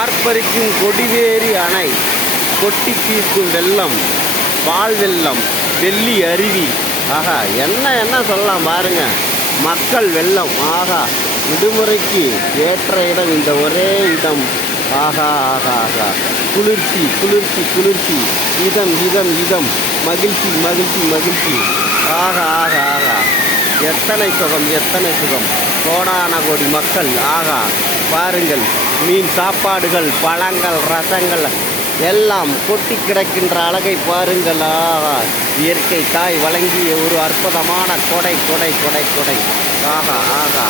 ஆர்ப்பரிக்கும் கொடிவேரி அணை கொட்டி தீர்க்கும் வெள்ளம் பால் வெள்ளம் வெள்ளி அருவி. ஆகா என்ன என்ன சொல்லலாம் பாருங்க. மக்கள் வெள்ளம். ஆகா விடுமுறைக்கு ஏற்ற இடம் இந்த ஒரே இடம். ஆஹா ஆஹா ஆகா குளிர்ச்சி குளிர்ச்சி குளிர்ச்சி. இதம் இதம் இதம். மகிழ்ச்சி மகிழ்ச்சி மகிழ்ச்சி. ஆகா ஆஹா ஆகா எத்தனை சுகம் எத்தனை சுகம். கோடான கோடி மக்கள். ஆகா பாருங்கள். மீன் சாப்பாடுகள் பழங்கள் ரசங்கள் எல்லாம் கொட்டி கிடக்கின்ற அழகை பாருங்கள். ஆஹா இயற்கை தாய் வழங்கிய ஒரு அற்புதமான கொடை கொடை கொடை கொடை. ஆகா ஆகா